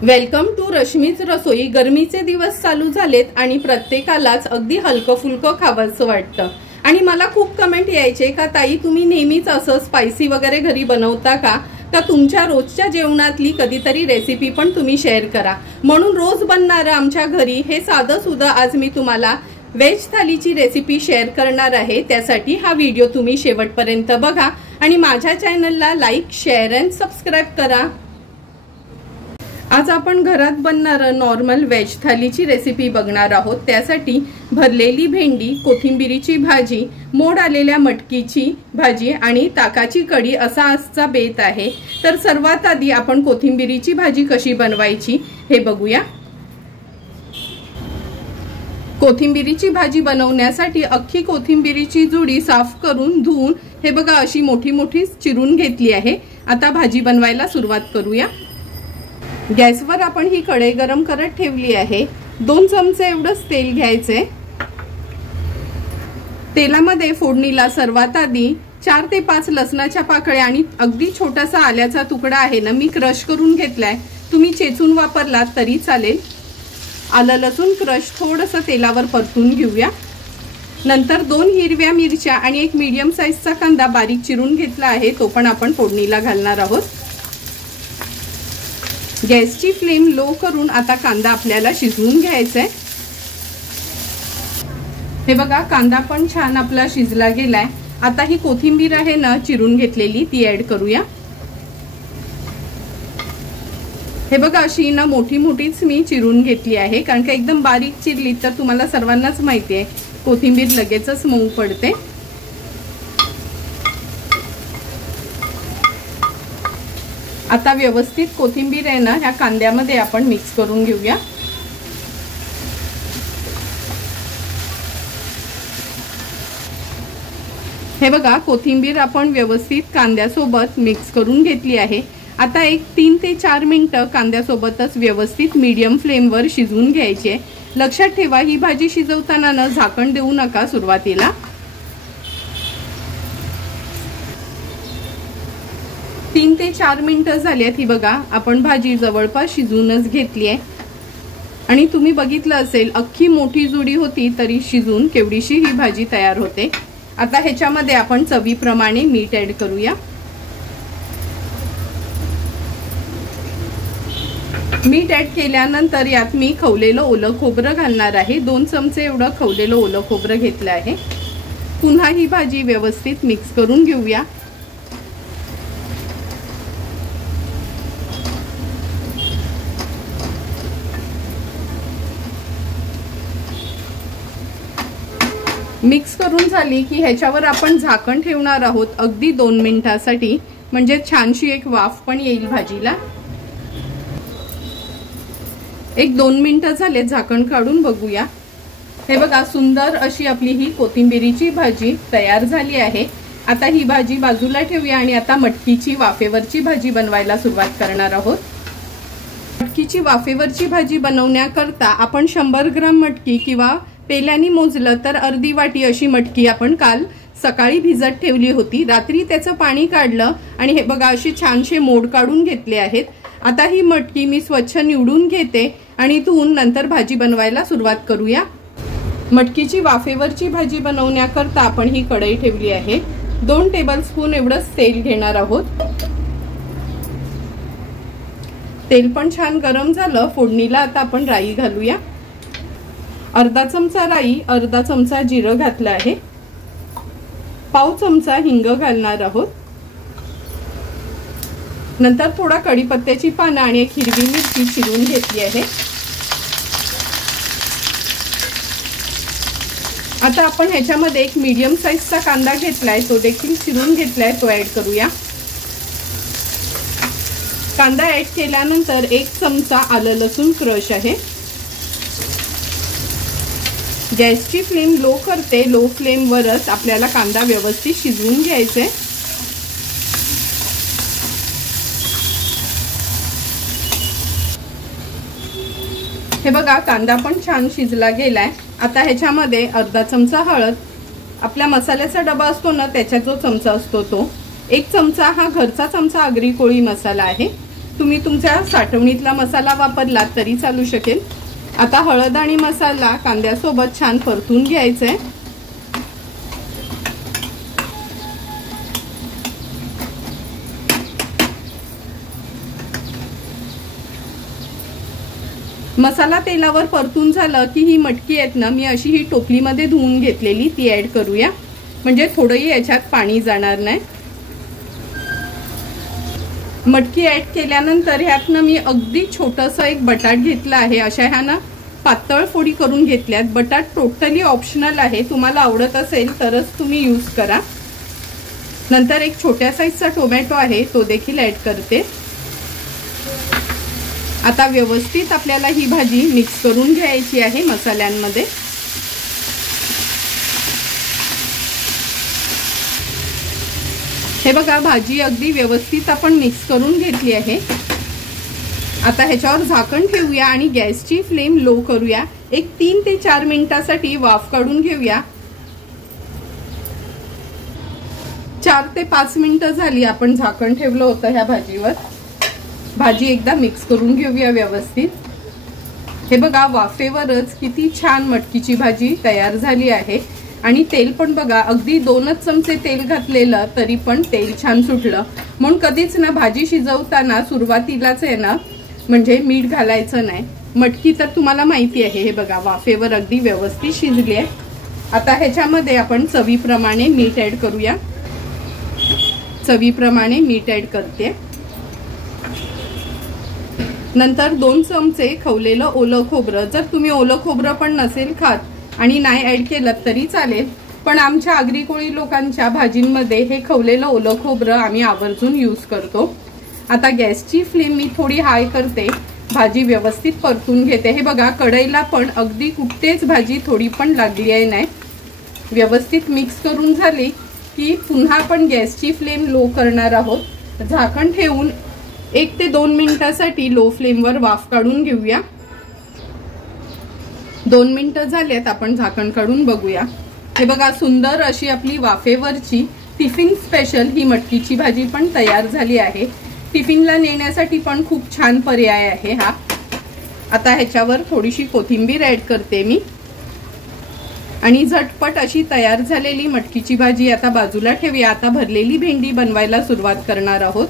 Welcome to रश्मीच रसोई। गरमीचे दिवस चालू झालेत आणि प्रत्येकालाच अगदी हलकं फुलकं खावंसं वाटतं आणि मला खूप कमेंट यायचे का ताई तुम्ही नेहमीच असं स्पायसी वगैरे घरी बनवता का तुमच्या रोजच्या जेवणातली कधीतरी रेसिपी पण तुम्ही शेअर करा। म्हणून रोज बनणारं आमच्या घरी हे साधं सुद्धा आज मी तुम्हाला वेज थालीची रेसिपी शेअर करणार आहे। त्यासाठी हा व्हिडिओ तुम्ही शेवटपर्यंत बघा आणि माझ्या चॅनलला लाईक शेअर अँड सबस्क्राइब करा। आज आपण घरात बनणारं नॉर्मल वेज थालीची रेसिपी बघणार आहोत। त्यासाठी भरलेली भेंडी, कोथिंबीरीची भाजी, मोड आलेल्या मटकीची भाजी आणि ताकाची कढी असा आजचा बेत आहे। तर सर्वात आधी आपण कोथिंबीरीची भाजी कशी बनवायची हे बघूया। कोथिंबीरीची भाजी बनवण्यासाठी अख्खी कोथिंबीरीची जुडी साफ करून धुवून हे बघा अशी मोठी मोठी चिरून घेतली आहे। आता भाजी बनवायला सुरुवात करूया। गॅसवर आपण ही कढई गरम करत ठेवली आहे। 2 चमचे एवढंच तेल घ्यायचे। तेलामध्ये फोडणीला सर्वात आधी 4 ते 5 लसणाच्या पाकळ्या आणि अगदी छोटासा आल्याचा तुकडा आहे ना, मी क्रश करून घेतलाय। तुम्ही चेचून वापरलात तरी चालेल। आलं लसूण क्रश थोडंसं तेलावर परतून घेऊया। नंतर 2 हिरव्या मिरच्या आणि एक मीडियम साईजचा कांदा बारीक चिरून घेतला आहे, तो पण आपण फोडणीला घालणार आहोत। गॅसची फ्लेम लो करून आता कांदा आपल्याला शिजवून घ्यायचा आहे। हे बघा कांदा पण छान आपला शिजला गेलाय। आता ही कोथिंबीर आहे ना चिरून घेतलेली ती ऍड करूया। हे बघा अशी ना मोठी मोठीच मी चिरून घेतली आहे, कारण का एकदम बारीक चिरली तर तुम्हाला सर्वांनाच माहिती आहे कोथिंबीर लगेचच मऊ पडते। आता व्यवस्थित कोथिंबीर आहे ना ह्या कांद्यामध्ये आपण मिक्स करून घेऊया। हे बघा कोथिंबीर आपण व्यवस्थित कांद्यासोबत मिक्स करून घेतली आहे। आता एक 3 ते 4 मिनिटं कांद्यासोबतच व्यवस्थित मीडियम फ्लेमवर शिजवून घ्यायची आहे। लक्षात ठेवा ही भाजी शिजवताना ना झाकण देऊ नका सुरुवातीला। 3 ते 4 मिनिटं झालीत। ही बघा आपण भाजी जवळपास शिजवूनच घेतली आहे आणि तुम्ही बघितलं असेल अख्खी मोठी जुडी होती तरी शिजून केवढीशी ही भाजी तयार होते। आता ह्याच्यामध्ये आपण चवीप्रमाणे मीठ ऍड करूया। मीठ ऍड केल्यानंतर यात मी खवलेलं ओलं खोबरं घालणार आहे। 2 चमचे एवढं खवलेलं ओलं खोबरं घेतलं आहे। पुन्हा ही भाजी व्यवस्थित मिक्स करून घेऊया। मिक्स करून झाली की ह्याच्यावर आपण झाकण ठेवणार आहोत अगदी 2 मिनिटांसाठी, म्हणजे छानशी एक वाफ पण येईल भाजीला। एक 2 मिनिटं झाले, झाकण काढून बघूया। हे बघा सुंदर अशी आपली ही कोथिंबीरीची भाजी तयार झाली आहे। आता ही भाजी बाजूला ठेवूया आणि आता मटकीची वाफेवरची भाजी बनवायला सुरुवात करणार आहोत। मटकीची वाफेवरची भाजी बनवण्याकरता आपण 100 ग्राम मटकी किंवा पेल्याने मोजलं तर अर्धी वाटी अशी मटकी आपण काल सकाळी भिजत ठेवली होती। रात्री त्याचं पाणी काढलं आणि हे बघा असे छानसे मोड काढून घेतले आहेत। आता ही मटकी मी स्वच्छ निवडून घेते आणि धुवून नंतर भाजी बनवायला सुरुवात करूया। मटकीची वाफेवरची भाजी बनवण्याकरता आपण ही कढई ठेवली आहे। 2 टेबलस्पून एवढंच तेल घेणार आहोत। तेल पण छान गरम झालं, फोडणीला आता आपण राई घालूया। अर्धा चमचा राई, अर्धा चमचा जिरं घातलं आहे। पाव चमचा हिंग घालणार आहोत। नंतर थोडा कढीपत्त्याची पानं आणि एक हिरवी मिरची चिरून घेतली आहे। आता आपण ह्याच्यामध्ये एक मीडियम साईजचा कांदा घेतलाय, तो देखील चिरून घेतलाय, तो ऍड करूया। कांदा ऍड केल्यानंतर 1 चमचा आलं लसूण क्रश आहे। गॅसची फ्लेम लो करते, लो फ्लेमवरच आपल्याला कांदा व्यवस्थित शिजवून घ्यायचा आहे। हे बघा कांदा पण छान शिजला गेलाय। आता ह्याच्यामध्ये अर्धा चमचा हळद, आपल्या मसाल्याचा डबा असतो ना त्याचा जो चमचा असतो तो, 1 चमचा हा घरचा चमचा आगरी कोळी मसाला आहे। तुम्ही तुमच्या साठवणीतला मसाला वापरला तरी चालू शकेल। आता हळद आणि मसाला कांद्यासोबत छान परतून घ्यायचा आहे। मसाला तेलावर परतून झालं की ही मटकी आहेत ना, मी अशी ही टोपलीमध्ये धुवून घेतलेली ती ऍड करूया, म्हणजे थोडंही याच्यात पाणी जाणार नाही। मटकी ऍड केल्यानंतर ह्यात ना मी अगदी छोटंसं एक बटाट घेतला आहे। अशा ह्या ना पातळ फोडी करून घेतल्यात। बटाट टोटली ऑप्शनल आहे, तुम्हाला आवडत असेल तरच तुम्ही यूज करा। नंतर एक छोट्या साईजचा टोमॅटो आहे तो देखील ऍड करते। आता व्यवस्थित आपल्याला ही भाजी मिक्स करून घ्यायची आहे मसाल्यांमध्ये। हे बघा भाजी अगदी व्यवस्थित आपण मिक्स करून घेतली आहे। आता ह्याच्यावर झाकण ठेवूया आणि गॅसची फ्लेम लो करूया। एक 3 ते 4 मिनिटांसाठी वाफ काढून घेऊया। 4 ते 5 मिनिटं झाली आपण झाकण ठेवलं होतं ह्या भाजीवर। भाजी एकदा मिक्स करून घेऊया व्यवस्थित। हे बघा वाफेवरच किती छान मटकीची भाजी तयार झाली आहे। आणि तेल पण बघा अगदी 2च चमचे तेल घातलेलं तरी पण तेल छान सुटलं। म्हणून कधीच ना भाजी शिजवताना सुरुवातीलाच आहे ना म्हणजे मीठ घालायचं नाही। मटकी तर तुम्हाला माहिती आहे, हे बघा वाफेवर अगदी व्यवस्थित शिजली आहे। आता ह्याच्यामध्ये आपण चवीप्रमाणे मीठ ऍड करूया। चवीप्रमाणे मीठ ऍड करते। नंतर 2 चमचे खवलेलं ओलं खोबरं। जर तुम्ही ओलं खोबरं पण नसेल खात आणि नाही ऍड केलं तरी चालेल, पण आमच्या आगरी कोळी लोकांच्या भाजींमध्ये हे खवलेलं ओलं खोबरं आम्ही आवर्जून यूज करतो। आता गॅसची फ्लेम मी थोडी हाय करते, भाजी व्यवस्थित परतून घेते। हे बघा कढईला पण अगदी कुठेच भाजी थोडी पण लागली आहे नाही। व्यवस्थित मिक्स करून झाली की पुन्हा आपण गॅसची फ्लेम लो करणार आहोत। झाकण ठेवून 1 ते 2 मिनिटांसाठी लो फ्लेमवर वाफ काढून घेऊया। 2 मिनिटं झालेत, आपण झाकण काढून बघूया। हे बघा सुंदर अशी आपली वाफेवरची टिफिन स्पेशल ही मटकीची भाजी पण तयार झाली आहे। टिफिनला नेण्यासाठी पण खूप छान पर्याय आहे हा। आता ह्याच्यावर थोडीशी कोथिंबीर ऍड करते मी आणि झटपट अशी तयार झालेली मटकीची भाजी आता बाजूला ठेवूया। आता भरलेली भेंडी बनवायला सुरुवात करणार आहोत।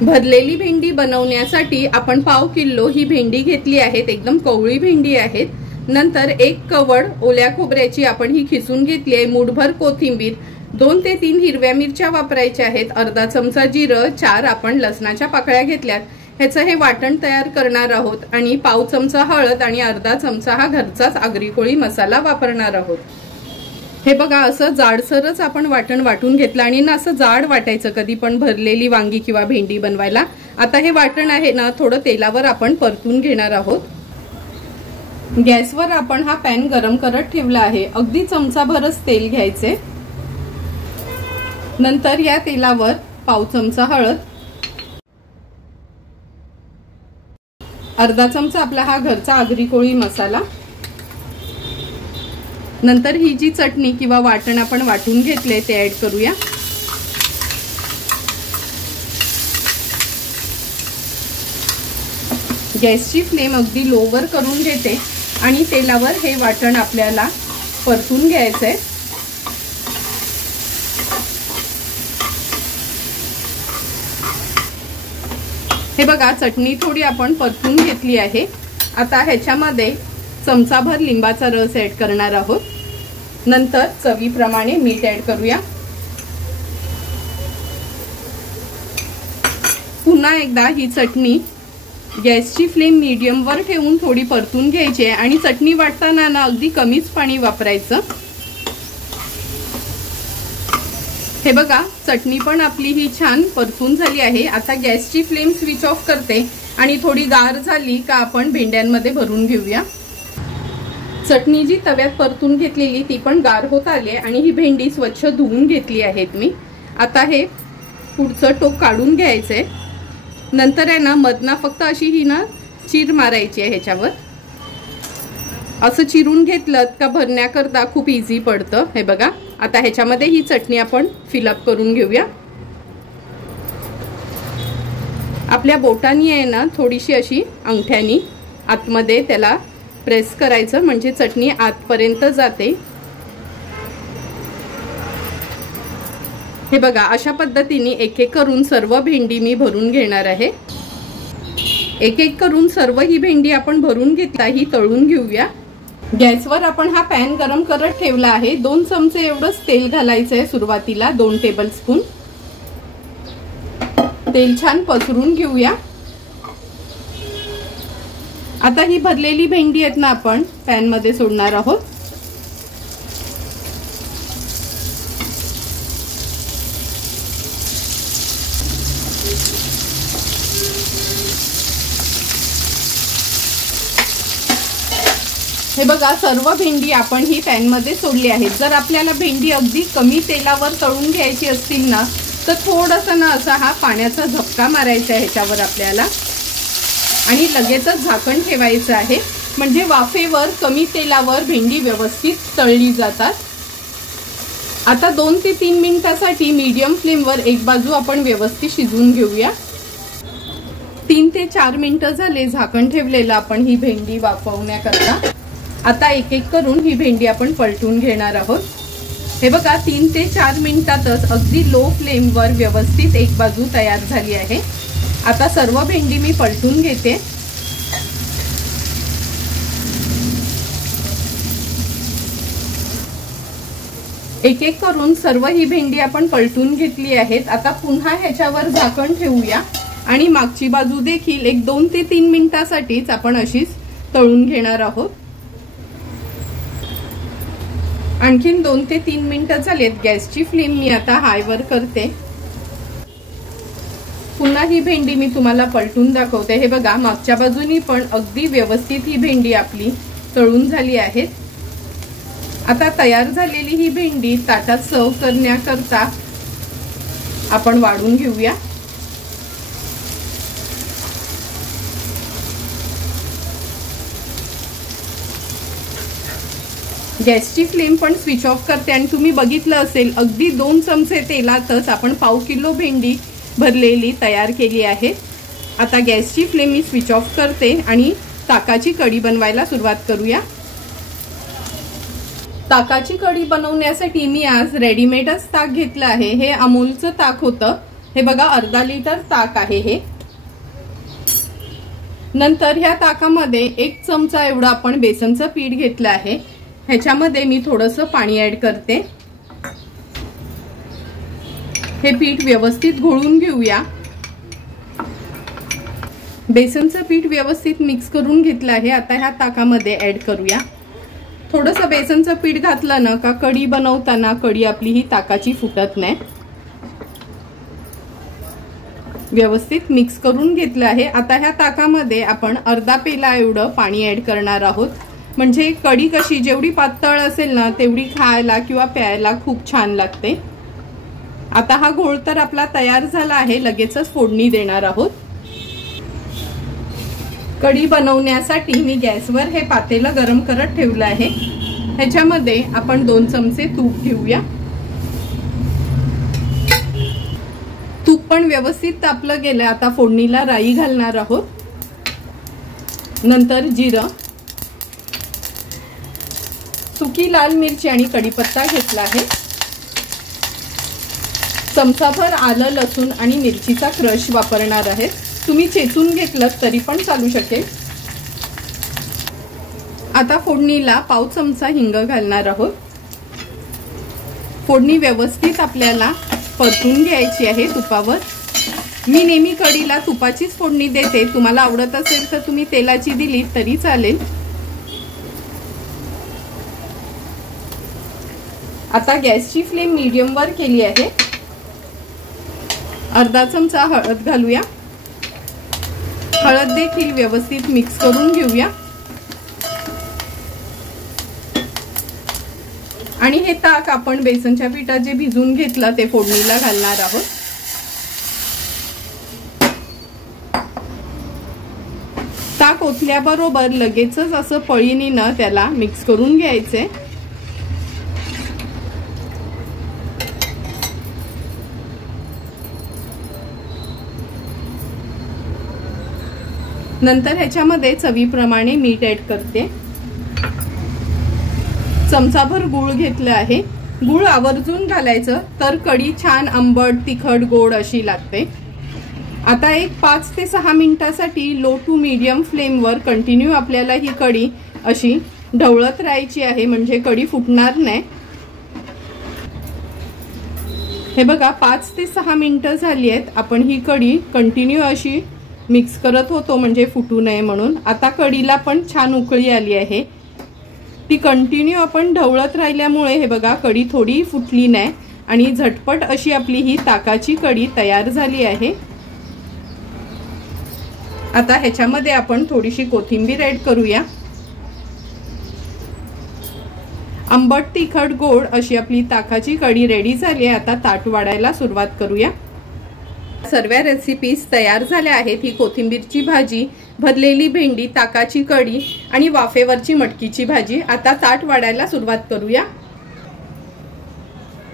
भरलेली भेंडी बनवण्यासाठी आपण 1/2 किलो ही भेंडी घेतली आहेत। एकदम कवळी भेंडी आहेत। नंतर 1 कवड ओल्या खोबऱ्याची आपण ही खिसून घेतली आहे। मूठभर कोथिंबीर, 2 ते 3 हिरव्या मिरच्या वापरायच्या आहेत। अर्धा चमचा जिरं, 4 आपण लसणाच्या पाकळ्या घेतल्यात। ह्याचं हे वाटण तयार करणार आहोत आणि 1/2 चमचा हळद आणि अर्धा चमचा हा घरचाच आगरी कोळी मसाला वापरणार आहोत। हे बघा असं जाडसरच आपण वाटण वाटून घेतलं आणि ना असं जाड वाटायचं कधी पण भरलेली वांगी किंवा भेंडी बनवायला। आता हे वाटण आहे ना थोडं तेलावर आपण परतून घेणार आहोत। गॅसवर आपण हा पॅन गरम करत ठेवला आहे। अगदी चमचाभरच तेल घ्यायचे। नंतर या तेलावर 1/2 चमचा हळद, अर्धा चमचा आपला हा घरचा आगरी कोळी मसाला, नंतर ही जी चटणी किंवा वाटण आपण वाटून घेतले ते ऍड करूया। गॅसची फ्लेम अगदी लोवर करून घेते आणि तेलावर हे वाटण आपल्याला परतून घ्यायचंय। हे बघा चटणी थोडी आपण परतून घेतली आहे। आता ह्याच्यामध्ये चमचाभर लिंबाचा रस ऍड करणार आहोत। नंतर चवीप्रमाणे मीठ ऍड करूया। पुन्हा एकदा ही चटणी गॅसची फ्लेम मीडियम वर ठेवून थोडी परतून घ्यायची आहे आणि चटणी वाटताना ना अगदी कमीच पाणी वापरायचं। हे बघा चटणी पण आपली ही छान परतून झाली आहे। आता गॅसची फ्लेम स्विच ऑफ करते आणि थोडी गार झाली का आपण भेंड्यांमध्ये भरून घेऊया। चटणी जी तव्यात परतून घेतलेली ती पण गार होत आली आणि ही भेंडी स्वच्छ धुवून घेतली आहेत मी। आता हे पुढचं टोक काढून घ्यायचंय। नंतर आहे ना मधना फक्त अशी ही ना चीर मारायची आहे ह्याच्यावर। असं चिरून घेतलं का भरण्याकरता खूप इझी पडतं। हे बघा आता ह्याच्यामध्ये ही चटणी आपण फिलअप करून घेऊया। आपल्या बोटांनी आहे ना थोडीशी अशी अंगठ्यानी आतमध्ये त्याला प्रेस करायचं, म्हणजे चटणी आतपर्यंत जाते। हे बघा, अशा पद्धतीने एक एक करून सर्व भेंडी मी भरून घेणार आहे। एक एक करून सर्व ही भेंडी आपण भरून घेतला, ही तळून घेऊया। गॅसवर आपण हा पॅन गरम करत ठेवला आहे। 2 चमचे एवढंच तेल घालायचं आहे सुरुवातीला, 2 टेबलस्पून तेल छान पसरून घेऊया। आता ही भरलेली भेंडी आहेत ना आपण पॅन मध्ये सोडणार आहोत। हे बघा, सर्व भेंडी आपण ही पॅन मध्ये सोडली आहे। जर आपल्याला भेंडी अगदी कमी तेलावर तळून घ्यायची असतील ना तर थोडंसं ना असा हा पाण्याचा झपका मारायचा आहे ह्याच्यावर आपल्याला, आणि लगेचच झाकण ठेवायचं आहे, म्हणजे वाफेवर कमी तेलावर भेंडी व्यवस्थित तळली जातात। आता 2 ते 3 मिनिटांसाठी मीडियम फ्लेमवर एक बाजू आपण व्यवस्थित शिजवून घेऊया। 3 ते 4 मिनिटं झाले झाकण ठेवलेलं आपण ही भेंडी वाफवण्याकरता। आता एक एक करून ही भेंडी आपण पलटून घेणार आहोत। हे बघा, 3 ते 4 मिनिटातच अगदी लो फ्लेमवर व्यवस्थित एक बाजू तयार झाली आहे। आता सर्व भेंडी मी पलटून घेते। एक एक करून सर्व ही भेंडी आपण पलटून घेतली आहेत। आता पुन्हा ह्याच्यावर झाकण ठेवूया आणि मागची बाजू देखील एक 2 ते 3 मिनिटांसाठीच आपण अशीच तळून घेणार आहोत। आणखीन 2 ते 3 मिनिटं झालेत। गॅसची फ्लेम मी आता हायवर करते। पुन्हा ही भेंडी मी तुम्हाला पलटून दाखवते। हे बघा, मागच्या बाजूनी पण अगदी व्यवस्थित ही भेंडी आपली तळून झाली आहे। आता तयार झालेली ही भेंडी ताटात सर्व करण्याकरता आपण वाढून घेऊया। गॅसची फ्लेम पण स्विच ऑफ करते आणि तुम्ही बघितलं असेल अगदी 2 चमचे तेलातच आपण पाव किलो भेंडी भरलेली तयार केली आहे। आता गॅसची फ्लेम मी स्विच ऑफ करते आणि ताकाची कढी बनवायला सुरुवात करूया। ताकाची कढी बनवण्यासाठी मी आज रेडीमेडच ताक घेतलं आहे। हे अमूलचं ताक होतं। हे बघा, अर्धा लिटर ताक आहे हे। नंतर ह्या ताकामध्ये 1 चमचा एवढं आपण बेसनचं पीठ घेतलं आहे। ह्याच्यामध्ये मी थोडंसं पाणी ऍड करते। हे पीठ व्यवस्थित घोळून घेऊया। बेसनचं पीठ व्यवस्थित मिक्स करून घेतलं आहे। आता ह्या ताकामध्ये ऍड करूया। थोडंसं बेसनचं पीठ घातलं ना का कढी बनवताना कढी आपली ही ताकाची फुटत नाही। व्यवस्थित मिक्स करून घेतलं आहे। आता ह्या ताकामध्ये आपण अर्धा पेला एवढं पाणी ऍड करणार आहोत, म्हणजे कढी कशी जेवढी पातळ असेल ना तेवढी खायला किंवा प्यायला खूप छान लागते। आता हा घोळ तर आपला तयार झाला आहे, लगेचच फोडणी देणार आहोत। कढी बनवण्यासाठी मी गॅसवर हे पातेलं गरम करत ठेवलं आहे। ह्याच्यामध्ये आपण 2 चमचे तूप घेऊया। तूप पण व्यवस्थित तापलं गेलं। आता फोडणीला राई घालणार आहोत, नंतर जिरं, सुकी लाल मिरची आणि कढीपत्ता घेतला आहे। चमचाभर आलं, लसूण आणि मिरचीचा क्रश वापरणार आहे। तुम्ही चेचून घेतलं तरी पण चालू शकेल। आता फोडणीला पाव चमचा हिंग घालणार आहोत। फोडणी व्यवस्थित आपल्याला परतून घ्यायची आहे तुपावर। मी नेहमी कढीला तुपाचीच फोडणी देते, तुम्हाला आवडत असेल तर तुम्ही तेलाची दिली तरी चालेल। आता गॅसची फ्लेम मीडियम वर केली आहे। अर्धा चमचा हळद घालूया। हळद देखील व्यवस्थित मिक्स करून घेऊया आणि हे ताक आपण बेसनच्या पिठात जे भिजवून घेतलं ते फोडणीला घालणार आहोत। ताक ओतल्याबरोबर लगेचच असं पळीने त्याला मिक्स करून घ्यायचे। नंतर ह्याच्यामध्ये चवीप्रमाणे मीठ ऍड करते। चमचाभर गूळ घेतला आहे। गूळ आवर्जून घालायचं तर कढी छान आंबट तिखट गोड अशी लागते। आता एक 5 ते 6 मिनिटांसाठी लो टू मीडियम फ्लेमवर कंटिन्यू आपल्याला ही कढी अशी ढवळत राहायची आहे, म्हणजे कढी फुटणार नाही। हे बघा 5 ते 6 मिनिटं झाली आहेत। आपण ही कढी कंटिन्यू अशी मिक्स करत होतो म्हणजे फुटू नये म्हणून। आता कढीला पण छान उकळी आली आहे। ती कंटिन्यू आपण ढवळत राहिल्यामुळे हे बघा कढी थोडी फुटली नाही आणि झटपट अशी आपली ही ताकाची कढी तयार झाली आहे। आता ह्याच्यामध्ये आपण थोडीशी कोथिंबीर ऍड करूया। आंबट तिखट गोड अशी आपली ताकाची कढी रेडी झाली आहे। आता ताट वाढायला सुरुवात करूया। सर्व रेसिपीज तयार झाल्या आहेत। ही कोथिंबीरची भाजी, भरलेली भेंडी, ताकाची कढी आणि वाफेवरची मटकीची भाजी। आता ताट वाढायला सुरुवात करूया।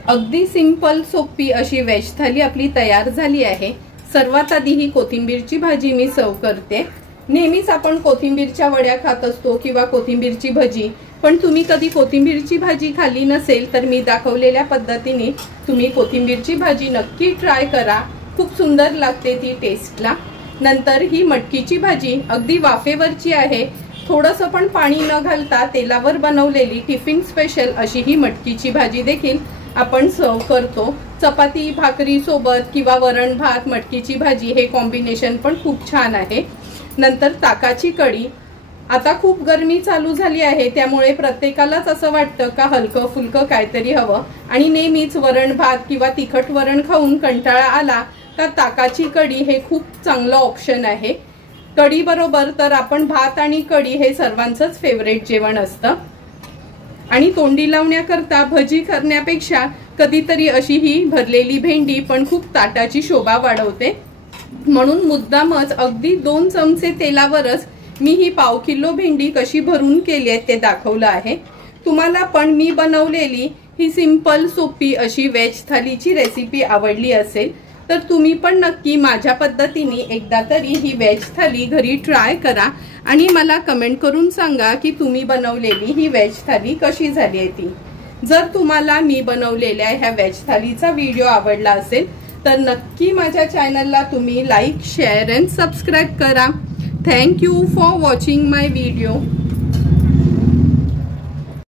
अगदी सिंपल सोपी अशी व्हेज थाली आपली तयार झाली आहे। सर्वात आधी ही कोथिंबीरची भाजी मी सर्व करते। नेहमीच आपण कोथिंबीरच्या वड्या खात असतो किंवा कोथिंबीरची भजी, पण तुम्ही कधी कोथिंबीरची भाजी खाल्ली नसेल तर मी दाखवलेल्या पद्धतीने तुम्ही कोथिंबीरची भाजी नक्की ट्राय करा। खूप सुंदर लागते ती टेस्टला। नंतर ही मटकीची भाजी अगदी वाफेवरची आहे। थोडंसं पण पाणी न घालता तेलावर बनवलेली टिफिन स्पेशल अशी ही मटकीची भाजी देखील आपण सर्व करतो। चपाती भाकरी सोबत किंवा वरण भात मटकीची भाजी हे कॉम्बिनेशन पण खूप छान आहे। नंतर ताकाची कढी। आता खूप गरमी चालू झाली आहे, त्यामुळे प्रत्येकालाच असं वाटतं का हलकं फुलकं काहीतरी हवं आणि नेहमीच वरण भात किंवा तिखट वरण खाऊन कंटाळा आला का ताकाची कढी हे खूप चांगलं ऑप्शन आहे। कढी बरोबर तर आपण भात आणि कढी हे सर्वांचंच फेवरेट जेवण असतं आणि तोंडी लावण्याकरता भजी करण्यापेक्षा कधीतरी अशी ही भरलेली भेंडी पण खूप ताटाची शोभा वाढवते। म्हणून मुद्दामच अगदी 2 चमचे तेलावरच मी ही पाव किलो भेंडी कशी भरून केली आहे ते दाखवलं आहे। तुम्हाला पण मी बनवलेली ही सिंपल सोपी अशी व्हेज थालीची रेसिपी आवडली असेल तर तुम्ही पण नक्की माझ्या पद्धतीने एकदा तरी ही व्हेज थाली घरी ट्राय करा आणि मला कमेंट करून सांगा की तुम्ही बनवलेली ही व्हेज थाली कशी झाली आहे ती। जर तुम्हाला मी बनवलेल्या ह्या व्हेज थालीचा व्हिडिओ आवडला असेल तर नक्की माझ्या चॅनलला तुम्ही लाईक शेअर अँड सबस्क्राईब करा। Thank you for watching my video.